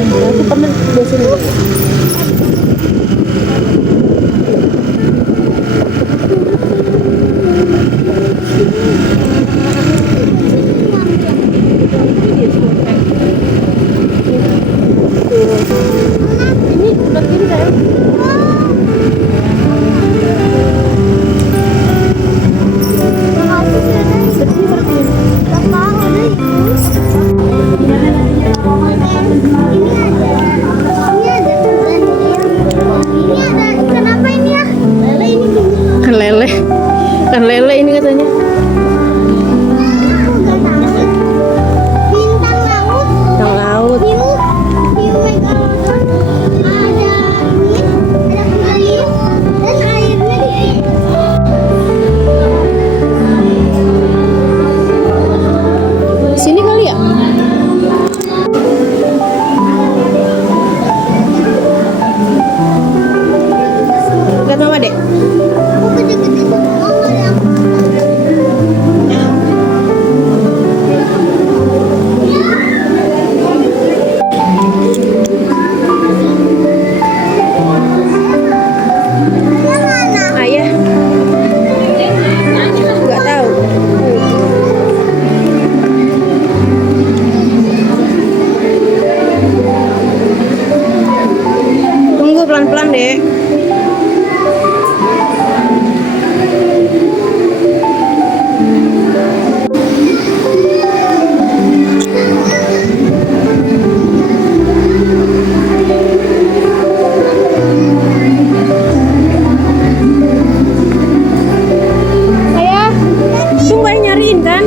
Aku pernah di sini. Ini udah gini sayang. Kan lele ini katanya. Bintang laut. Sini kali ya? Lihat mama dek. Pelan-pelan dek. Ayah, tunggu ayah nyariin kan?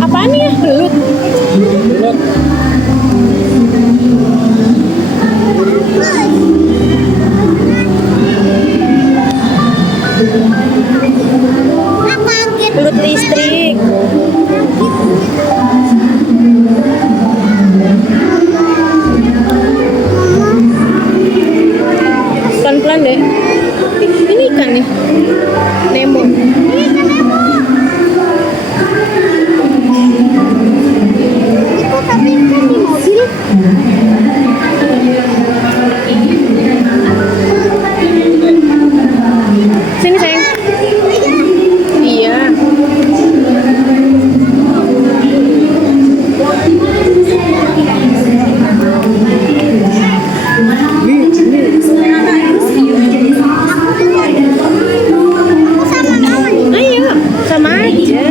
Apaan ya? Belut. Belut listrik. Pelan-pelan deh. Ini ikan nih. Nemo. Tapi kan di mobil. Sini sayang. Iya. Ayo, sama aja.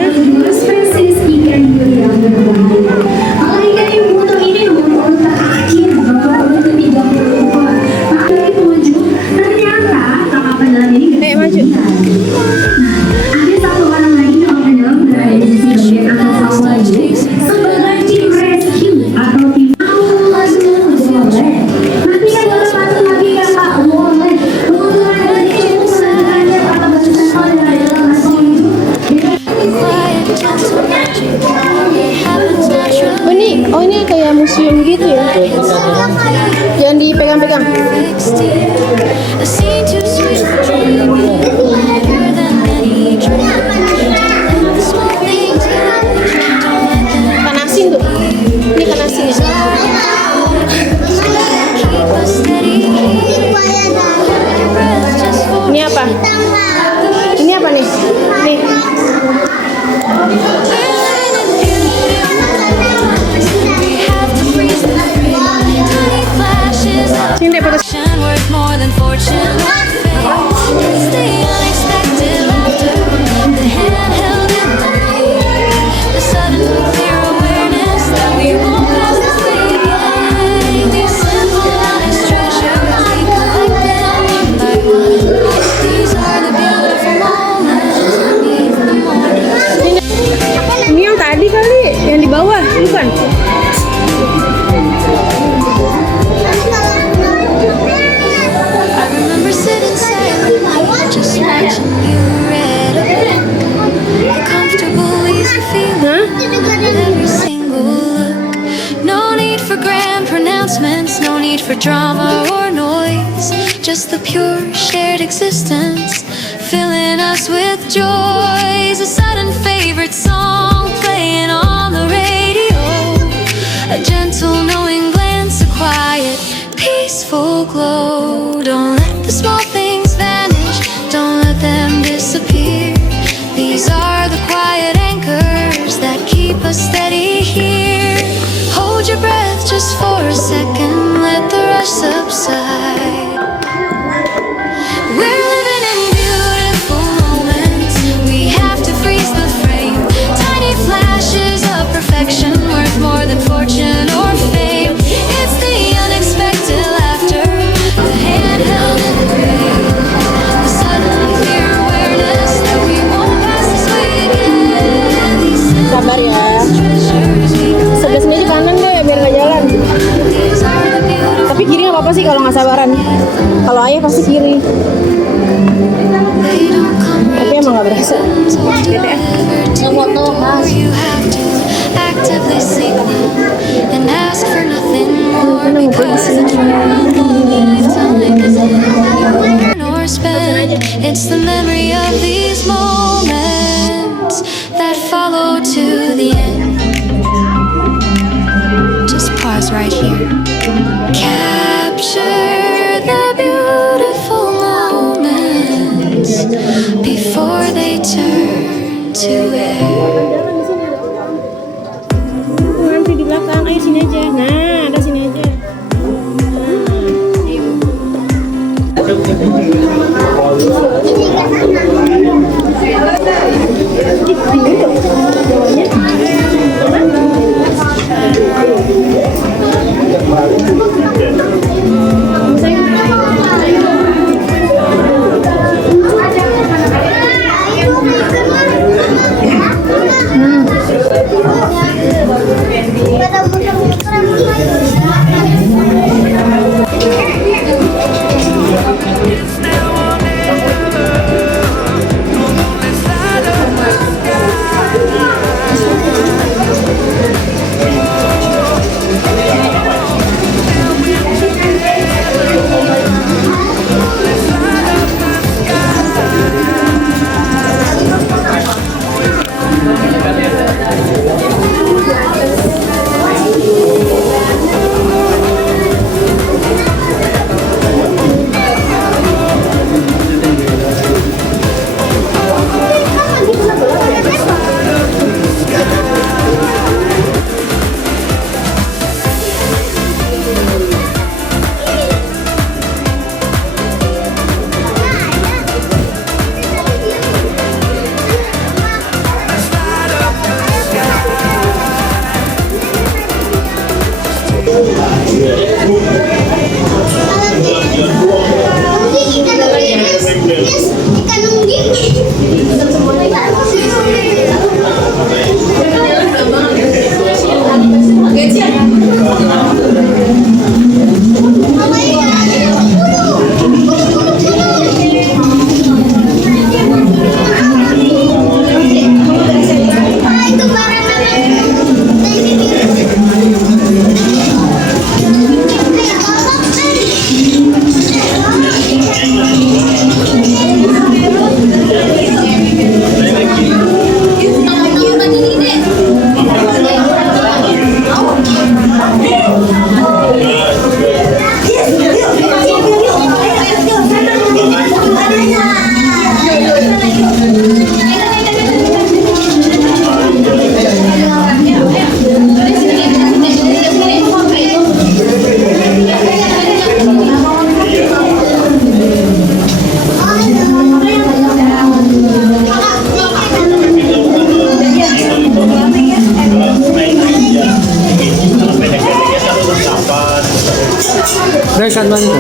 Oh ini kayak museum gitu ya, yang dipegang-pegang. Panasin tuh, ini panasin ya. Ini apa? Ini apa nih? Nih. Sini deh foto. Ini yang tadi kali, yang di bawah, bukan? I remember drama or noise, just the pure shared existence, filling us with joys. A sudden favorite song playing on the radio, a gentle knowing glance, a quiet peaceful glow. Don't let the small things vanish, don't let them disappear. These are the quiet anchors that keep us steady here. Hold your breath just for a second, let the rush subside. We're living in beautiful moments, we have to freeze the frame. Tiny flashes of perfection, worth more than fortune or fame. It's the unexpected laughter, the hand held in grace, the sudden clear awareness that we won't pass this way again. These Sabar ya. treasures we Sebelah sini aja kanan deh biar nggak jalan. these are the beautiful. Tapi kiri nggak apa-apa sih kalau nggak sabaran. Kalau ayah pasti kiri. They don't come Tapi emang nggak berasa. Yang foto mas. You have to actively seek them and ask for nothing more because the truth nor spend. It's the memory of these moments that follow to the end. Just pause right here. Capture the beautiful moments before they turn to air. Nanti di belakang, ayo sini aja. Nah, ada sini aja. Rekan bantu.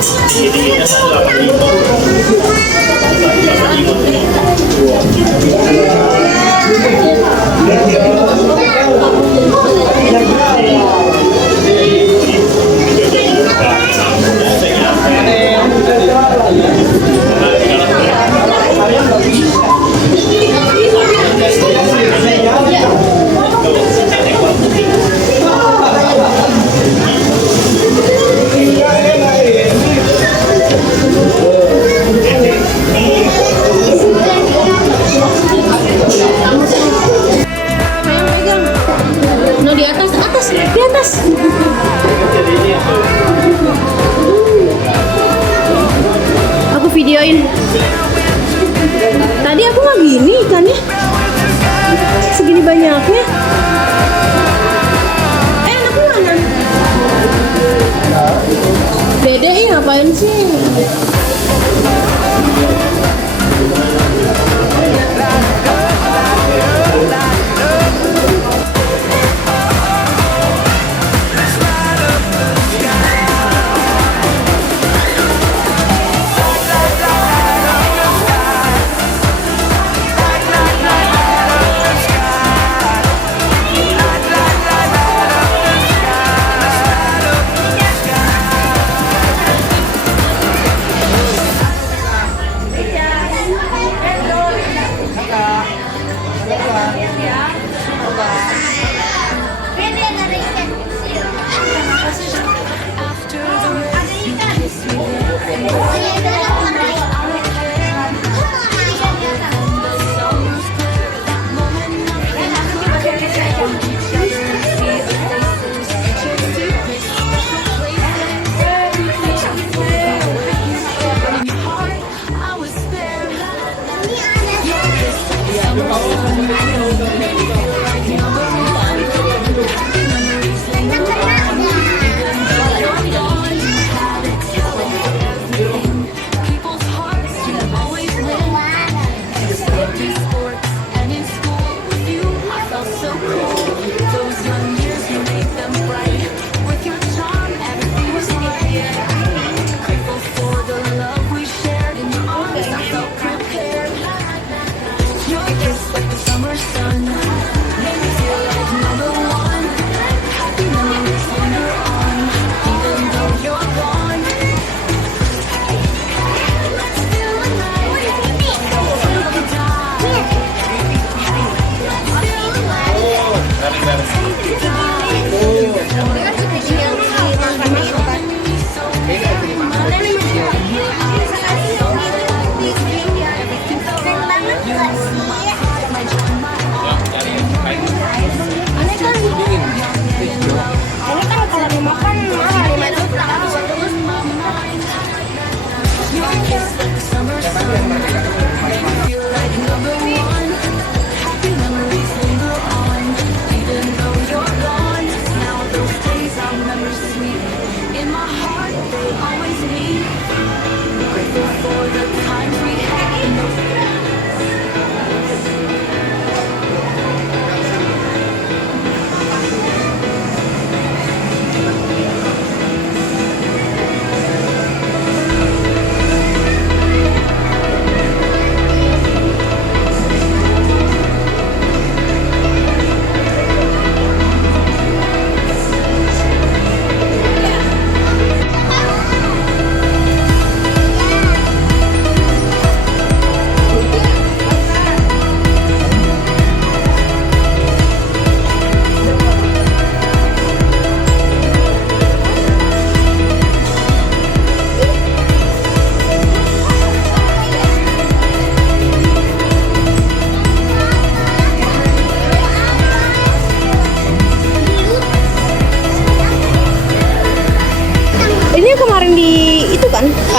Tadi aku nggak gini ikannya. Segini banyaknya. Anakku mana? Dede ih ngapain sih?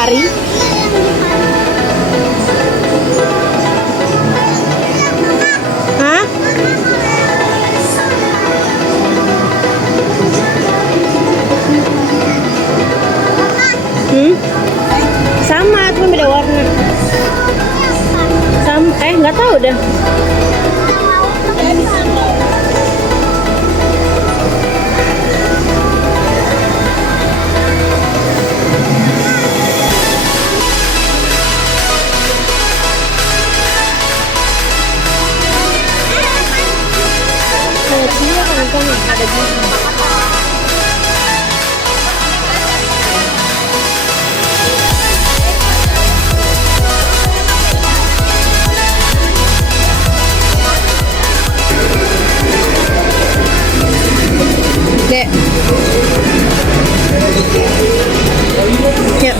kari. Hah? Sama, cuma beda warna. Sama, nggak tahu dah. Kan ada gini. Dek. Ya.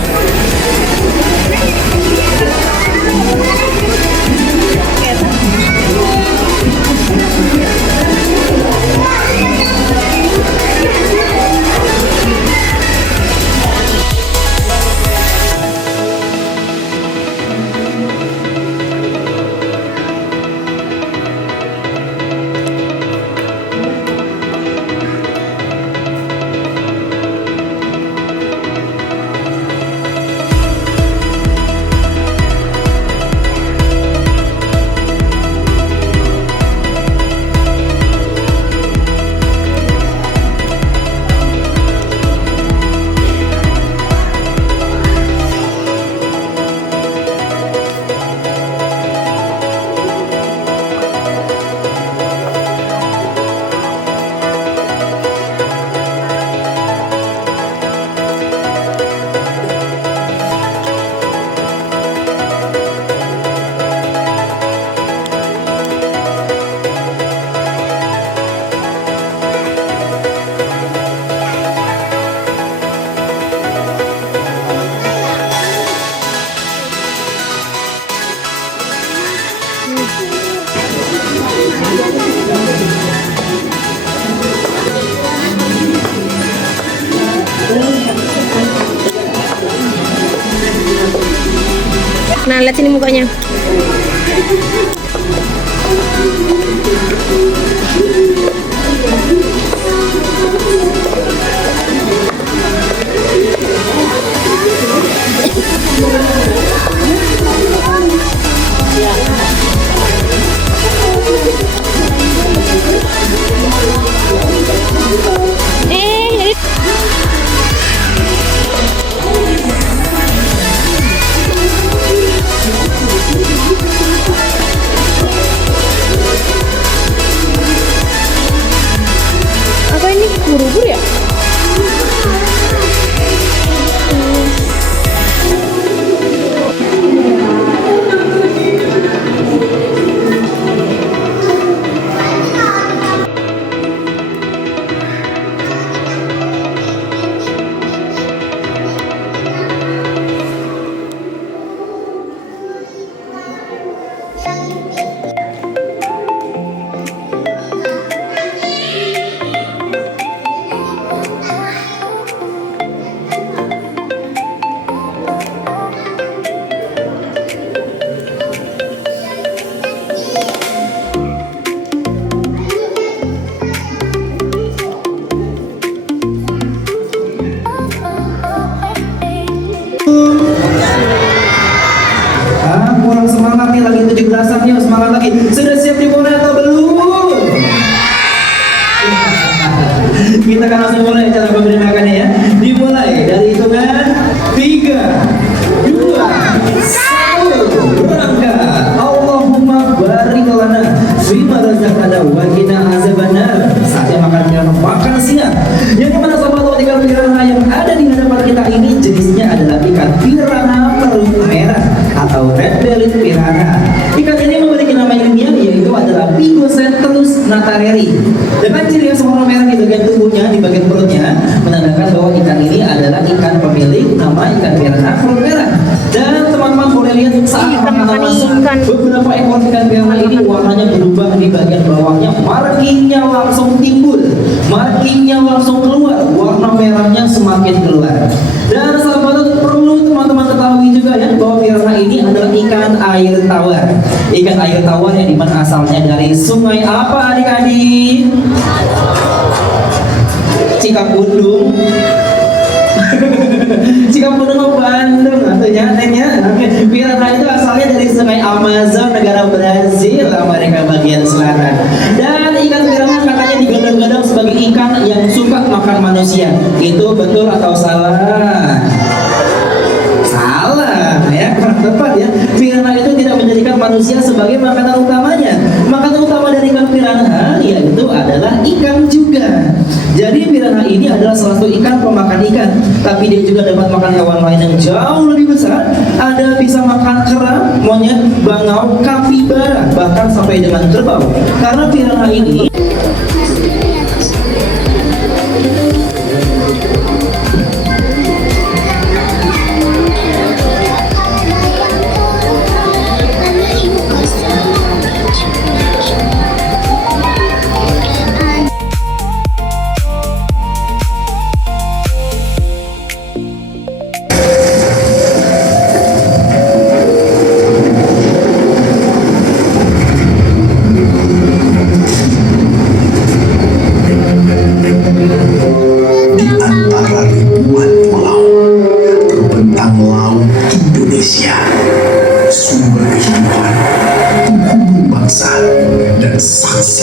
Nah, lihat sini mukanya. Apa ini? Buru-buru ya? Kurang semangat nih, lagi 17-an nih, semangat lagi. Sudah siap dimulai atau belum? Kita akan langsung mulai cara pemberiannya ya. Dimulai dari hitungan 3, 2, 1. Berangkat. Allahumma barik lana fima razaqtana wa qina azabannar. Saatnya makan siang. Yang dimana sahabat ikan piranha yang ada di hadapan kita ini jenisnya adalah ikan piranha perut merah atau red-bellied piranha. Ikan ini memiliki nama ilmiah yaitu adalah Pygocentrus natareri. Dengan ciri khas warna merah di bagian tubuhnya, di bagian perutnya, menandakan bahwa ikan ini adalah ikan pemilik nama ikan piranha perut merah. Dan teman-teman boleh lihat saat makan langsung, beberapa ekor ikan piranha ini warnanya berubah di bagian bawahnya, markingnya langsung timbul, markingnya langsung keluar, warna merahnya semakin keluar. Dan sahabat perlu teman-teman ketahui juga ya bahwa piranha ini adalah ikan air tawar. Ikan air tawar yang dimana asalnya dari sungai apa adik-adik? Cikapundung. Cikapundung Bandung artinya nengnya. Oke, piranha itu asalnya dari sungai Amazon, negara Brazil, Amerika bagian selatan. Dan ikan piranha katanya digadang-gadang sebagai ikan yang suka makan manusia. Itu betul atau salah? Salah ya, kurang tepat ya. Piranha itu tidak menjadikan manusia sebagai makanan utamanya. Makanan utama dari ikan piranha yaitu adalah ikan juga. Jadi piranha ini adalah salah satu ikan pemakan ikan, tapi dia juga dapat makan hewan lain yang jauh lebih besar. Ada bisa makan kera, monyet, bangau, kapibara, bahkan sampai dengan kerbau. Karena piranha ini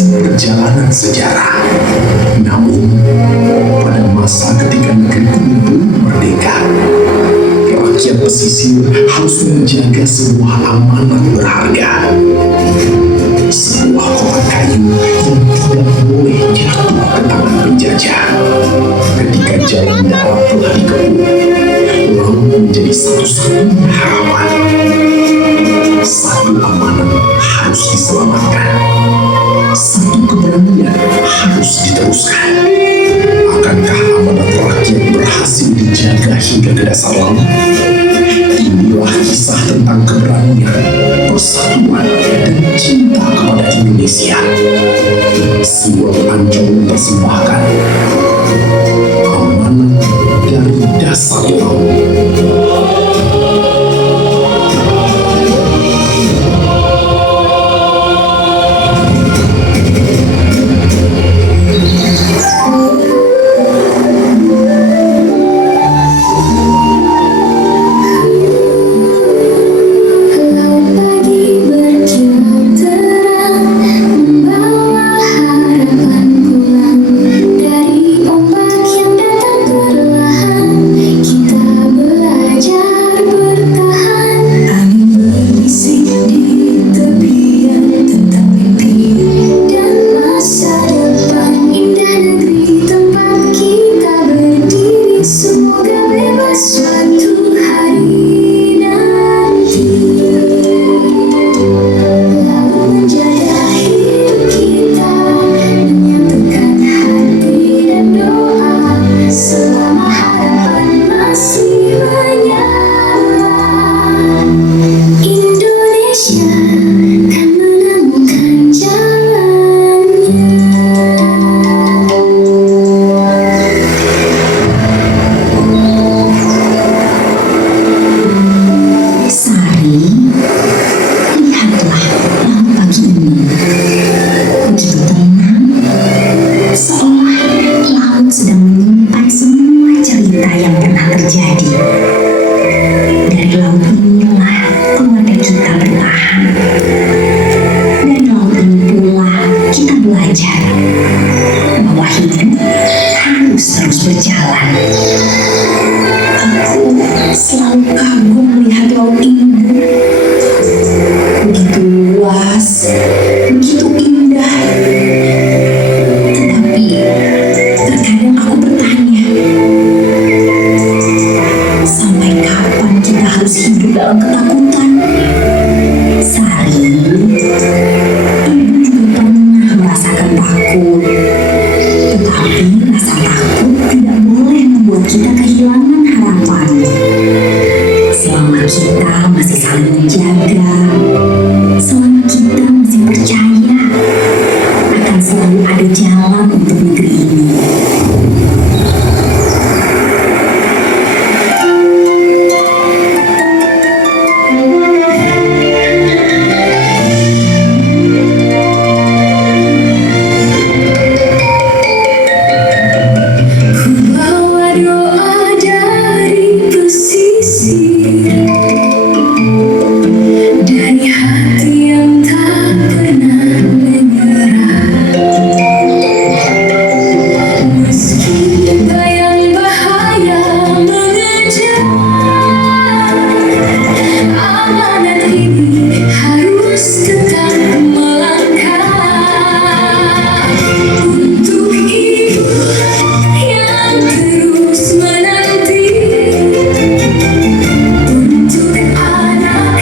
perjalanan sejarah. Namun, pada masa ketika negeri belum merdeka, rakyat pesisir harus menjaga sebuah amanat berharga. Sebuah kotak kayu yang tidak boleh jatuh ke tangan penjajah. Ketika jalan darat telah dikepung, laut menjadi satu-satunya harapan. Satu amanat harus diselamatkan. Satu keberanian harus diteruskan. Akankah amanat rakyat berhasil dijaga hingga ke dasar laut? Inilah kisah tentang keberanian, persatuan, dan cinta kepada Indonesia. Sebuah Ancol mempersembahkan amanat dari dasar laut. bertahan. Dari laut ini pula kita belajar bahwa hidup harus terus berjalan. Aku selalu kagum melihat laut ini. Begitu luas, begitu indah. Tetapi terkadang aku bertanya, sampai kapan kita harus hidup dalam ketakutan? Sari, ibu juga pernah merasakan takut. Tetapi rasa takut tidak boleh membuat kita kehilangan harapan. Selama kita masih saling menjaga, selama kita masih percaya, akan selalu ada jalan untuk negeri ini. Bawa doa dari pesisir, dari hati yang tak pernah menyerah. Meski bayang bahaya mengejar, amanat ini harus tetap melangkah. Untuk ibu yang terus menanti, untuk anak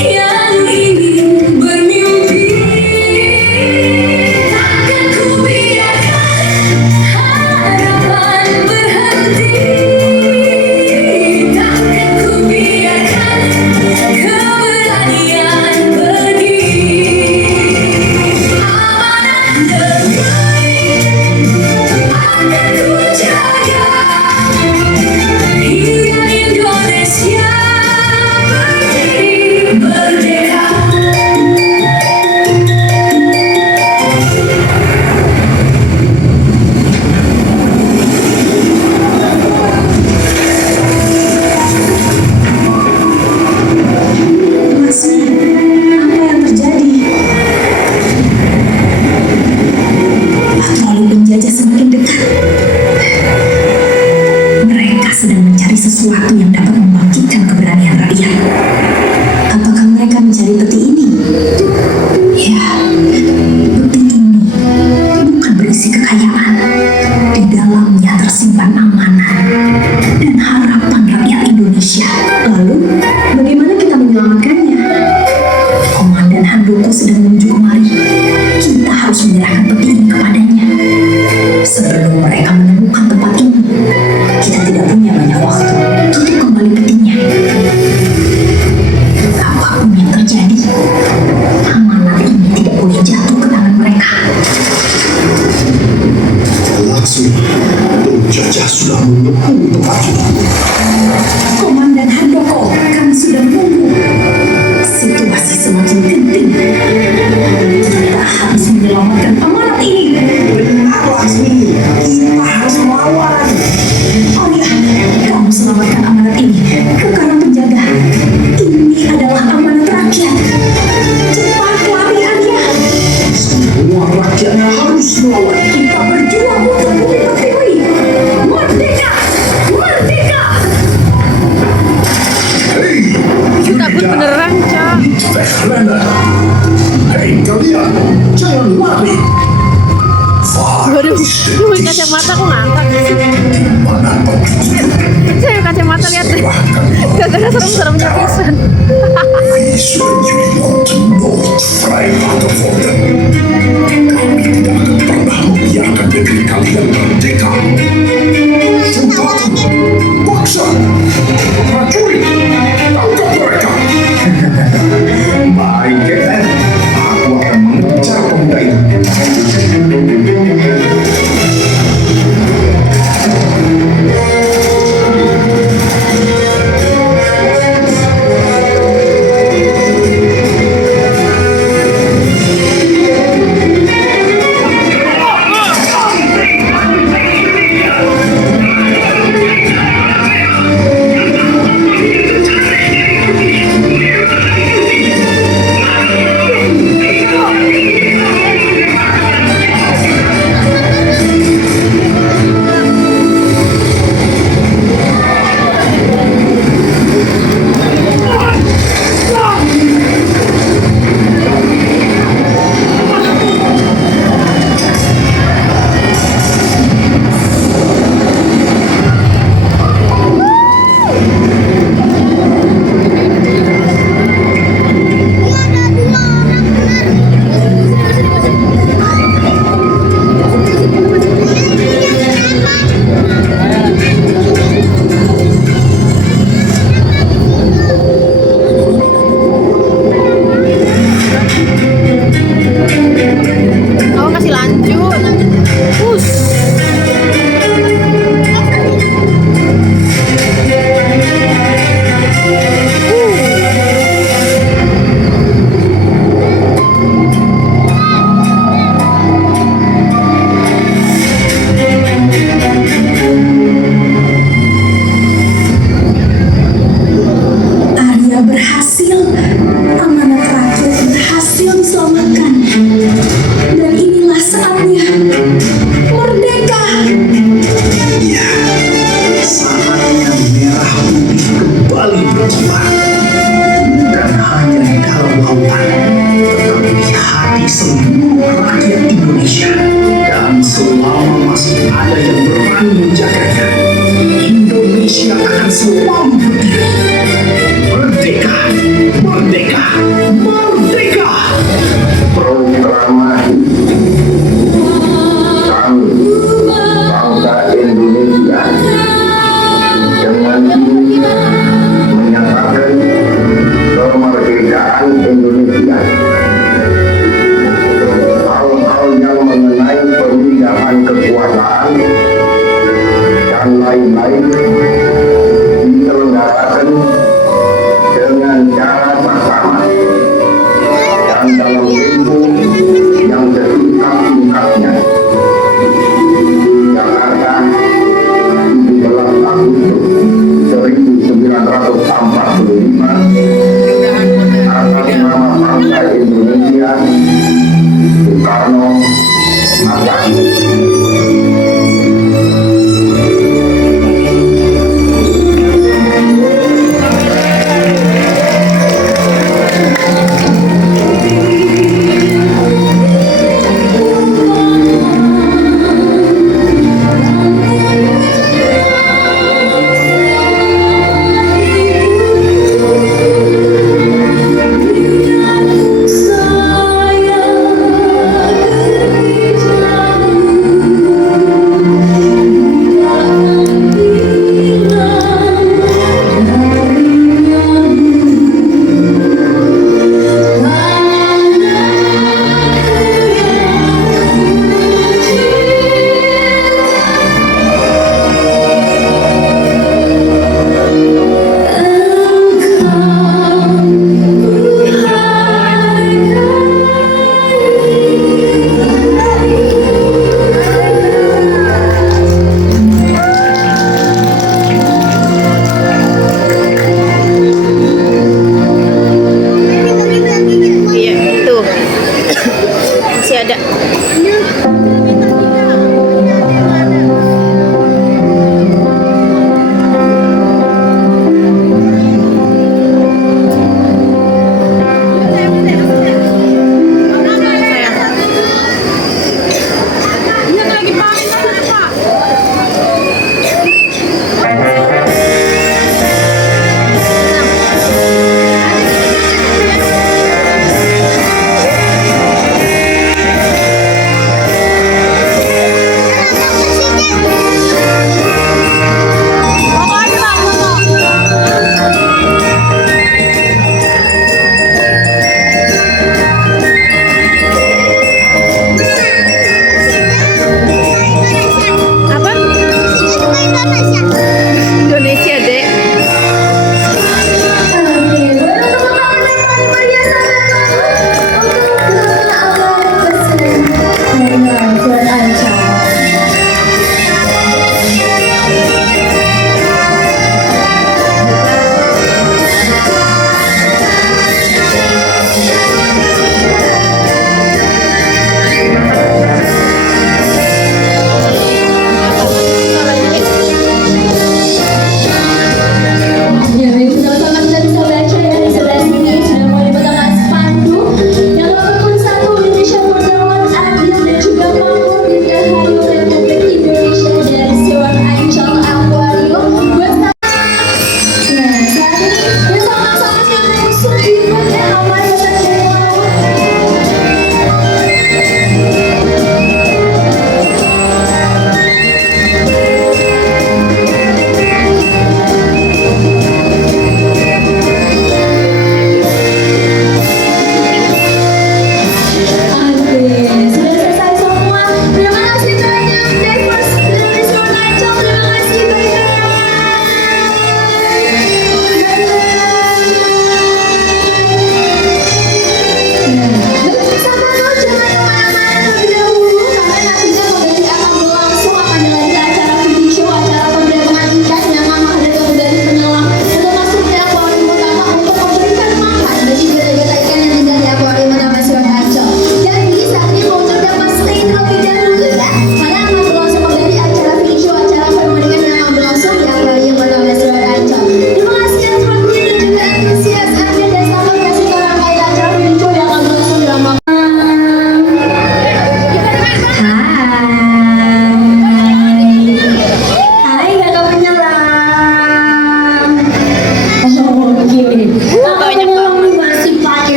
yang ingin bermimpi, takkan ku biarkan harapan berhenti, takkan ku biarkan keberanian pergi. Amanat negeri akan ku jaga, hingga Indonesia berdiri merdeka. Masih, apa yang terjadi? Patroli penjajah semakin dekat. Mereka sedang mencari sesuatu yang dapat membangkitkan keberanian rakyat. Apakah mereka mencari peti ini? Ya, peti ini bukan berisi kekayaan. Di dalamnya tersimpan amanah dan harapan rakyat Indonesia. Lalu, bagaimana kita menyelamatkannya? Komandan Handoko sedang menuju kemari. Kita harus menyerahkan peti ini kepadanya. Sebelum mereka menemukan tempat ini, kita tidak punya banyak waktu. Tutup kembali petinya. Apapun yang terjadi, amanat ini tidak boleh jatuh ke tangan mereka. Laksmi, penjajah sudah menunggu tempat ini. Komandan Handoko, kami sudah menunggu. Situasi semakin genting. Kita harus menyelamatkan amanat ini. Benar, Laksmi. Kita harus melawan. Oh ya, kamu selamatkan amanat ini ke karang penjaga. Ini adalah amanat rakyat. Cepat lari, Arya. Semua rakyat harus melawan. Kita berjuang untuk bumi pertiwi. Merdeka! Merdeka! Hei, Takut beneran, Cak. Veterana. Hei kalian, jangan lari. Waduh, lu pakai kacamata kok ngangkat sih? Mana petunjuk? Saya kacamata lihat deh. Gak serem-seremnya pisan. Please, when you want to know Freya Waterford, kami tidak akan pernah membiarkan negeri kalian merdeka. Tentara, paksa, prajurit, tangkap mereka. Baik, Captain. Aku akan mengejar pemuda itu. Indonesia. Hal-hal yang mengenai pemindahan kekuasaan dan lain-lain diselenggarakan dengan cara bersama dan dalam tempo yang sesingkat-singkatnya. Jakarta, 17 Agustus 1945, atas nama bangsa Indonesia, Soekarno Hatta. Iya, tuh. Masih ada. Apa? Indonesia, Dek.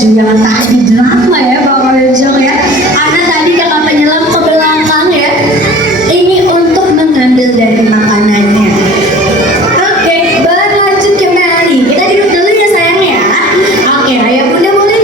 Jangan tadi drama ya Bapak Rejong ya. Anak tadi kakak penyelam ke belakang ya. Ini untuk mengambil dari makanannya. Oke, berlanjut kembali. Kita duduk dulu ya sayang ya. Oke, ayah bunda boleh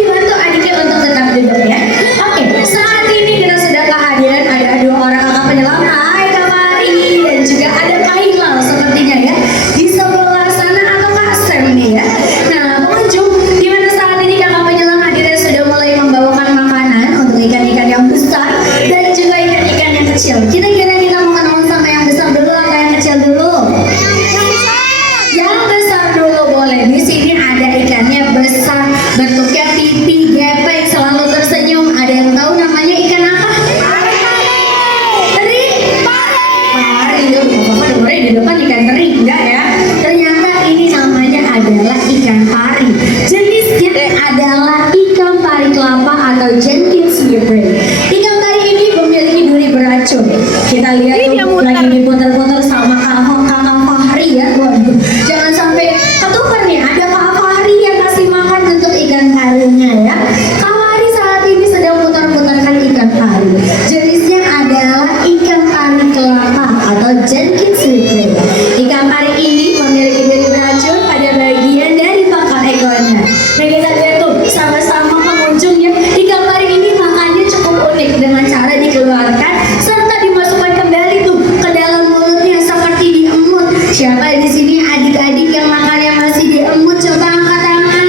favorite. Ikan pari ini memiliki duri beracun. Kita lihat Ini dia tuh muter. lagi diputar-putar sama kakak Fahri ya. Waduh, jangan sampai ketukar nih. Ada Kak Fahri yang kasih makan untuk ikan parinya ya. Kak Fahri saat ini sedang putar-putarkan ikan pari. Jenisnya adalah ikan pari kelapa atau Jenkins River. Ikan pari ini memiliki duri beracun pada bagian dari pangkal ekornya. Nah kita lihat tuh sama-sama pengunjungnya. Ikan pari ini makannya cukup unik dengan cara dikeluarkan serta dimasukkan kembali tuh ke dalam mulutnya seperti diemut. Siapa di sini adik-adik yang makannya masih diemut? Coba angkat tangan.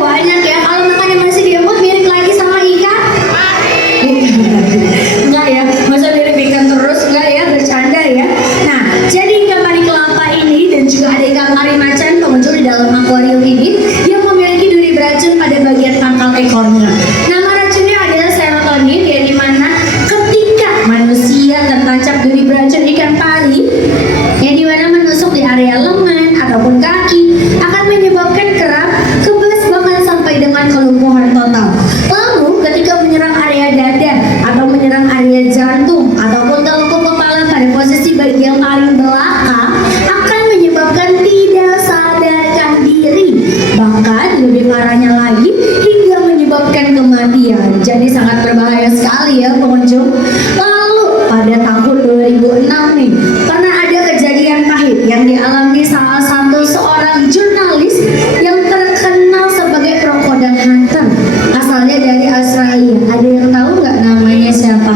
Banyak ya. Kalau makannya masih diemut mirip lagi sama ikan? Enggak ya, masa mirip ikan terus? Enggak ya, bercanda ya. Nah, jadi ikan pari kelapa ini dan juga ada ikan pari macan pengunjung di dalam akuarium ini yang memiliki duri beracun pada bagian pangkal ekornya. Nama racunnya adalah serotonin, yang dimana ketika manusia tertancap duri beracun ikan pari yang dimana menusuk di area lengan ataupun kaki akan menyebabkan kram, kebas, bahkan sampai dengan kelumpuhan total. Lalu ketika menyerang area dada atau menyerang area jantung ataupun telungkup kepala pada posisi bagian paling belakang akan menyebabkan tidak sadarkan diri, bahkan lebih parahnya lagi hingga menyebabkan kematian. Jadi sangat berbahaya sekali ya pengunjung. Lalu pada tahun 2006 nih pernah ada kejadian pahit yang dialami salah satu seorang jurnalis yang terkenal sebagai krokodil hunter, asalnya dari Australia. Ada yang tahu nggak namanya siapa?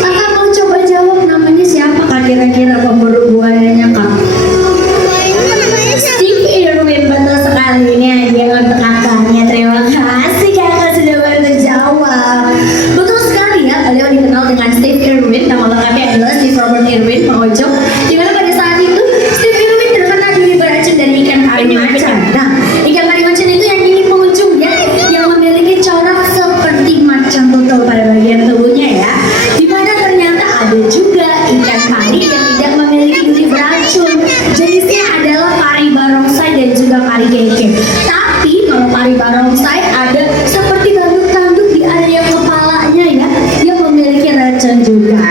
Kakak mau coba jawab namanya siapa kak, kira-kira pemburu buayanya kak? Steve Irwin, betul sekali. Ini dia untuk kakaknya. Terima kasih kakak sudah bantu jawab. Betul sekali ya, beliau dikenal dengan Steve Irwin. Nama lengkapnya adalah Steve Robert Irwin, pengunjung. Dimana pada saat itu Steve Irwin terkena duri beracun dari ikan pari macan. Nah, ikan pari macan itu yang ini pengunjung ya, yang memiliki corak seperti macan tutul pada bagian tubuhnya ya. Dimana ternyata ada juga ikan pari yang tidak memiliki duri beracun. Jenisnya adalah pari barongsai dan juga pari keke. Tapi kalau pari barongsai ada seperti tanduk-tanduk di area kepalanya ya, yang memiliki racun juga.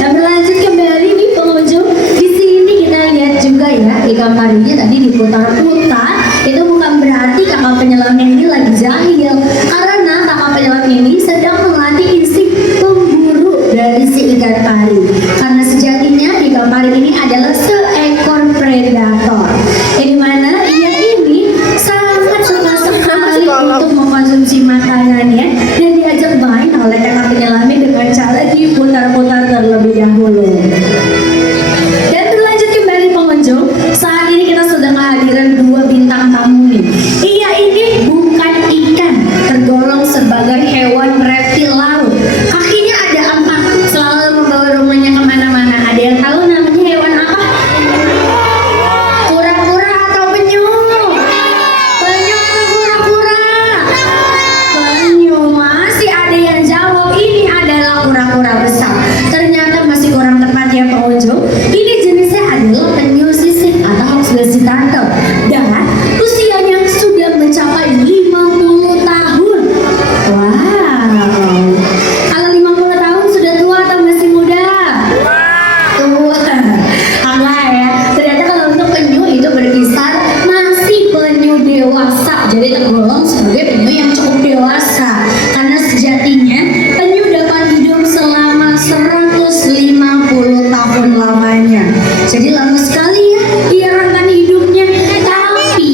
Dan berlanjut kembali nih pengunjung, di sini kita lihat juga ya ikan parinya tadi diputar-putar. Itu bukan berarti kakak penyelamnya ini lagi jahil, karena kakak penyelam ini sedang melatih insting pemburu dari si ikan pari. Karena sejatinya ikan pari ini adalah seekor predator, yang dimana ia ini sangat suka sekali untuk mengkonsumsi makanannya dan diajak main oleh kakak penyelamnya dengan cara diputar-putar terlebih dahulu. Dan berlanjut kembali pengunjung, saat ini kita sudah kehadiran dua bintang tamu nih. Ia ini bukan ikan, tergolong sebagai hewan reptil laut. Kakinya ada 4, selalu membawa rumahnya kemana-mana. Ada yang tahu namanya hewan apa? Kura-kura atau penyu? Penyu atau kura-kura? Penyu. Masih ada yang jawab ini adalah kura-kura besar. Ternyata masih kurang tepat ya pengunjung. Ini jenisnya adalah penyu sisik atau Hoxbesi turtle dan usianya sudah mencapai 50 tahun. Wow. Kalau 50 tahun sudah tua atau masih muda? Tua. Enggak ya. Ternyata kalau untuk penyu itu berkisar masih penyu dewasa. Jadi tergolong sebagai penyu yang cukup dewasa. Karena sejatinya penyu dapat hidup selama 150 tahun lamanya. Jadi lama sekali ya dia rentang hidupnya. Tapi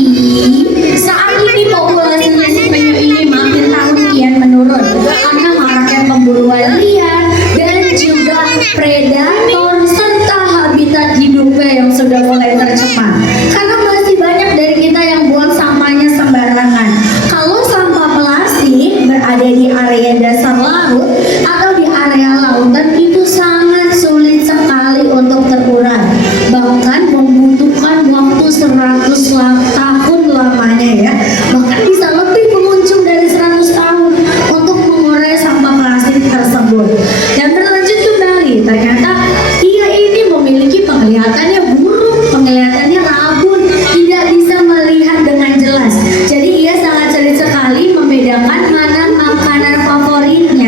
saat ini populasinya si penyu ini makin tahun kian menurun karena maraknya pemburuan liar dan juga predator serta habitat hidupnya yang sudah mulai tercemar. Karena masih banyak dari kita yang buang sampahnya sembarangan. Kalau sampah plastik berada di area dasar laut atau di area lautan itu sangat sulit sekali untuk terurai. Bahkan membutuhkan waktu 100 tahun lamanya ya. Bahkan bisa lebih pengunjung dari 100 tahun untuk mengurai sampah plastik tersebut. Dan berlanjut kembali, ternyata ia ini memiliki penglihatannya buruk, penglihatannya rabun, tidak bisa melihat dengan jelas. Jadi ia sangat sulit sekali membedakan mana makanan favoritnya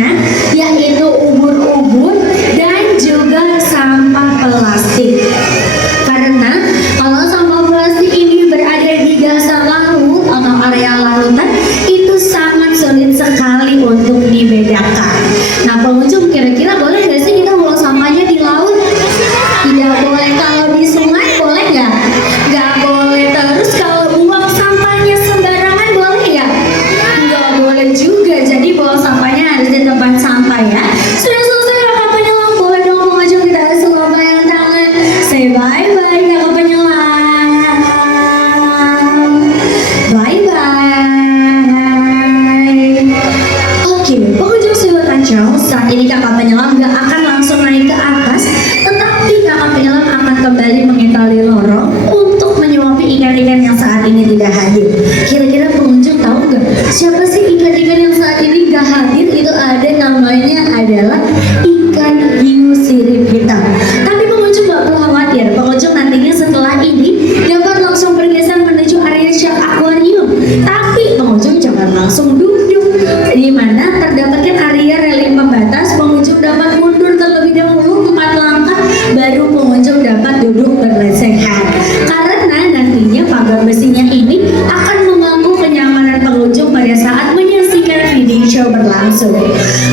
sih ikan-ikan yang saat ini gak hadir itu ada namanya adalah ikan hiu sirip hitam. Tapi pengunjung gak perlu khawatir, pengunjung nantinya setelah ini dapat langsung bergeser menuju area shark aquarium. Tapi pengunjung jangan langsung duduk, di mana terdapatkan area railing pembatas. Pengunjung dapat mundur terlebih dahulu 4 langkah, baru pengunjung dapat duduk berlesehan. Karena nantinya pagar besinya ini akan mengganggu kenyamanan pengunjung pada saat menyaksikan video show berlangsung.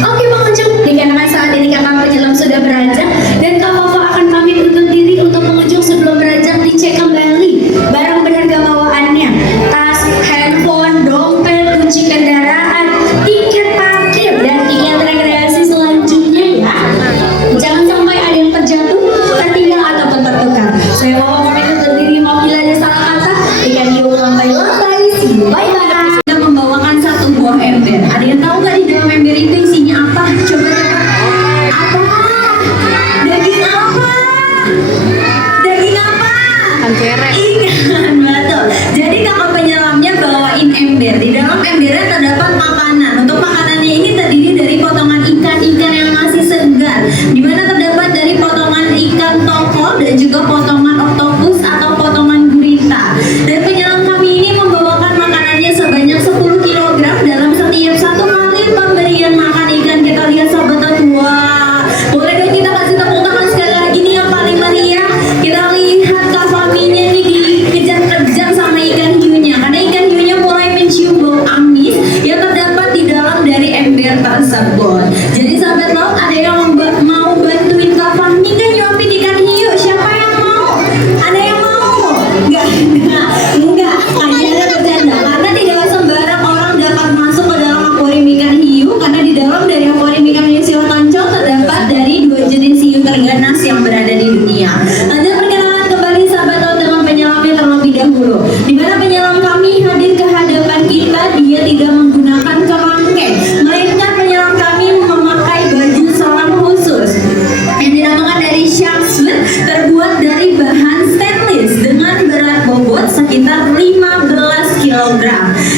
Oke pengunjung, dikarenakan saat ini kakak penyelam sudah beranjak dan Kak Fafa akan pamit undur diri. Untuk pengunjung sebelum beranjak dicek kembali barang berharga bawaannya, tas, handphone, dompet, kunci kendaraan, tiket parkir, dan tiket rekreasi selanjutnya ya. Jangan sampai ada yang terjatuh, tertinggal ataupun tertukar. Saya Fafa pamit undur diri. Apabila ada salah kata, ikan hiu lantai-lantai, see you, bye-bye. Kita membawakan satu buah ember. Ada yang tahu nggak di dalam ember itu isinya apa? Coba apa? Daging apa? Daging apa? Ikan, betul. Jadi kakak penyelamnya bawain ember. Di dalam embernya terdapat makanan. Untuk makanannya ini terdiri dari potongan ikan-ikan yang masih segar, di mana terdapat dari potongan ikan tongkol dan juga potongan oktopus atau potongan gurita. Dan penyelam kami ini membawakan makanannya sebanyak 10 kg dalam setiap satu kali pemberian makan ikan. Kita lihat sahabat tua. Boleh dong kita kasih tepuk tangan sekali lagi nih yang paling meriah. Kita lihat Kak Faminya nih dikejar-kejar sama ikan hiunya, karena ikan hiunya mulai mencium bau amis yang terdapat di dalam dari ember tersebut. Jadi sahabat laut, ada yang mau bantuin Kak Fami kan nyuapin ikan hiu? Siapa yang mau? Ada yang mau? Enggak, kayaknya bercanda. Karena tidak sembarang orang dapat masuk ke dalam akuarium ikan hiu, karena di dalam dari akuarium ikan hiu Silat Ancol terdapat dari 2 jenis hiu terganas yang berada di dunia. Lanjut perkenalan kembali sahabat laut dengan penyelamnya terlebih dahulu. Di mana penyelam kami hadir ke hadapan kita, dia tidak menggunakan kerangkeng, melainkan penyelam kami memakai baju selam khusus yang dinamakan dari shark suit, terbuat dari bahan stainless dengan berat bobot sekitar 15 kg.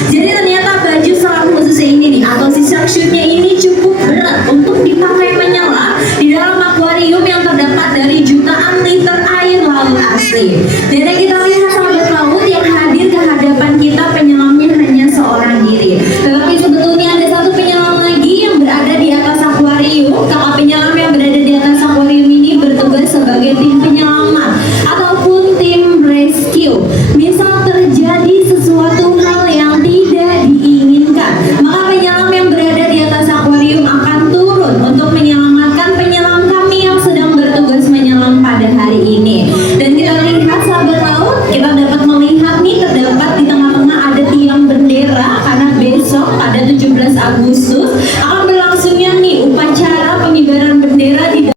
Jadi ternyata baju selam khususnya ini nih, atau si shark suitnya ini cukup berat untuk dipakai menyelam di dalam akuarium yang terdapat dari jutaan liter air laut asli. Dan yang kita lihat sahabat laut, yang hadir ke hadapan kita penyelamnya hanya seorang diri. Tetapi sebetulnya ada satu penyelam lagi yang berada di atas akuarium. Kakak penyelam yang berada di atas akuarium ini bertugas sebagai tim penyelamat ataupun tim rescue. Misal terjadi sesuatu hal yang tidak diinginkan, maka penyelam yang berada di atas akuarium akan turun untuk menyelamatkan penyelam kami yang sedang bertugas menyelam pada hari ini. Dan kita lihat sahabat laut, kita dapat melihat nih terdapat di tengah-tengah ada tiang bendera, karena besok pada 17 Agustus akan berlangsungnya nih upacara pengibaran bendera di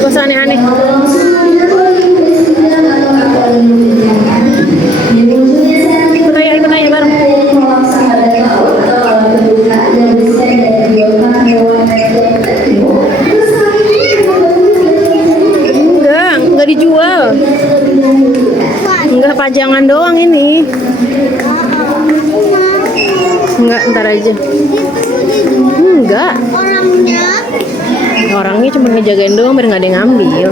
Gak usah aneh-aneh. Ikut aja bareng. Enggak dijual. Enggak, pajangan doang ini. Enggak, ntar aja. Enggak. Orangnya cuma ngejagain doang biar nggak ada yang ngambil.